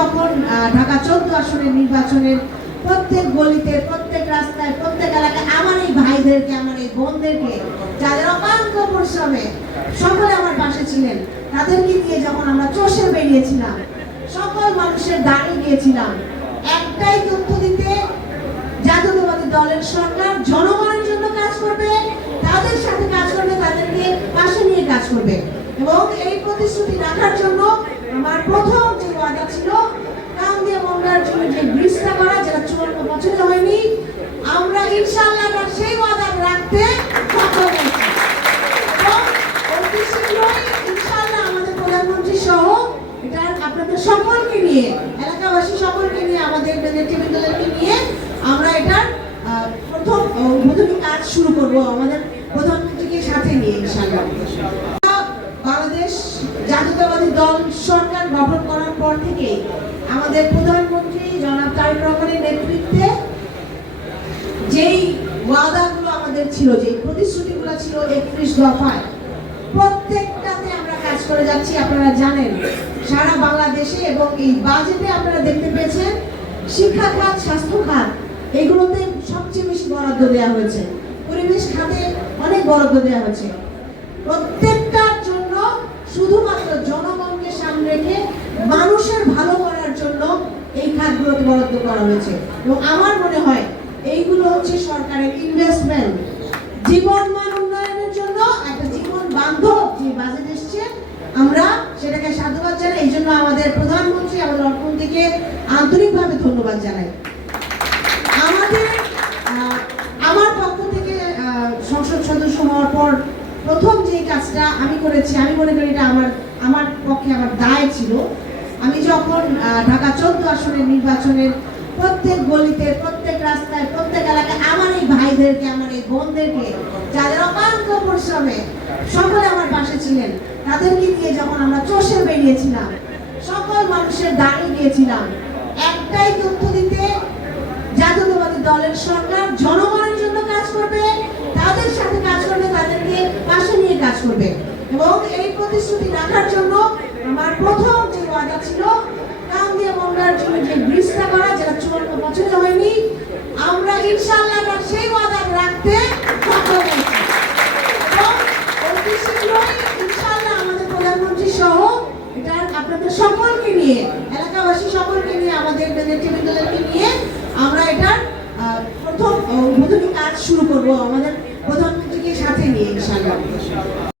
যখন ঢাকা 14 আসনের নির্বাচনের প্রত্যেক গলিতে, প্রত্যেক রাস্তায়, প্রত্যেক এলাকায় আমার এই ভাইদেরকে, আমার এই বোনদেরকে যাদের অক্লান্ত পরিশ্রমে সকলে আমার পাশে ছিলেন, তাদেরকে নিয়ে যখন আমরা চষে বেরিয়েছিলাম, সকল মানুষের দাঁড়িয়ে দিয়েছিলাম একটাই তথ্য দিতে, জাতীয়তাবাদী দলের সরকার জনগণের জন্য কাজ করবে, তাদের সাথে কাজ করবে, তাদেরকে পাশে নিয়ে কাজ করবে। এবং এই প্রতিশ্রুতি রাখার জন্য আমার প্রথম যে ওয়াদা ছিল কান্দিয়া মন্ডার জন্য যে ব্রিজটা করা, যেটা 54 বছরে হয়নি, আমরা ইনশাআল্লাহ সেই ওয়াদা রাখতে সক্ষম হয়েছি। এবং অতি শীঘ্রই ইনশাআল্লাহ আমাদের প্রধানমন্ত্রী সহ এটা আপনাদের সকলকে নিয়ে, এলাকাবাসী সকলকে নিয়ে, আমাদের নেতৃবৃন্দদেরকে নিয়ে আমরা এটার প্রথম উদ্বোধনী কাজ শুরু করব আমাদের প্রধানমন্ত্রীকে সাথে নিয়ে ইনশাআল্লাহ। বাংলাদেশ জাতীয়তাবাদী দল সরকার গঠন করার পর থেকে আমাদের প্রধানমন্ত্রী জনাব তারেক রহমানের নেতৃত্বে যেই ওয়াদাগুলো আমাদের ছিল, যে প্রতিশ্রুতিগুলো ছিল 31 দফায়, প্রত্যেকটাতে আমরা কাজ করে যাচ্ছি। আপনারা জানেন সারা বাংলাদেশে এবং এই বাজেটে আপনারা দেখতে পেয়েছেন শিক্ষা খাত, স্বাস্থ্য খাত, এগুলোতে সবচেয়ে বেশি বরাদ্দ দেওয়া হয়েছে। পরিবেশ খাতে অনেক বরাদ্দ দেওয়া হয়েছে। প্রত্যেকটার জন্য শুধুমাত্র জনগণকে সামনে রেখে মানুষের ভালো করার জন্য এই খাতগুলোতে বরাদ্দ করা হয়েছে। এবং আমার মনে হয় এইগুলো হচ্ছে সরকারের ইনভেস্টমেন্ট, জীবনমান উন্নয়নের জন্য একটা জীবন বান্ধব যে বাজেট এসছে, আমরা সেটাকে সাধুবাদ জানাই। এই জন্য আমাদের প্রধানমন্ত্রী, আমাদের অর্থমন্ত্রীকে আন্তরিকভাবে ধন্যবাদ জানাই। আমার পক্ষ থেকে সংসদ সদস্য হওয়ার পর প্রথম যে কাজটা আমি করেছি, আমি মনে করি এটা আমার পক্ষে আমার দায় ছিল। আমি যখন ঢাকা 14 আসনের নির্বাচনের প্রত্যেক গলিতে, প্রত্যেক রাস্তায়, প্রত্যেক এলাকায় আমার এই ভাইদেরকে, আমার এই বোনদেরকে যাদের অক্লান্ত পরিশ্রমে সকলে আমার পাশে ছিলেন, তাদেরকে নিয়ে যখন আমরা চষে বেরিয়েছিলাম, সকল মানুষের দাঁড়িয়ে দিয়েছিলাম একটাই তথ্য দিতে, জাতীয়তাবাদী দলের সরকার জনগণের জন্য কাজ করবে, তাদের সাথে কাজ করবে, তাদেরকে পাশে নিয়ে কাজ করবে। এবং এই প্রতিশ্রুতি রাখার জন্য আমার প্রথম যে ওয়াদা ছিল কান্দিয়া মন্ডার জন্য যে ব্রিজটা করা, যেটা 54 বছরে হয়নি, আমরা ইনশাআল্লাহ সেই ওয়াদা রাখতে সক্ষম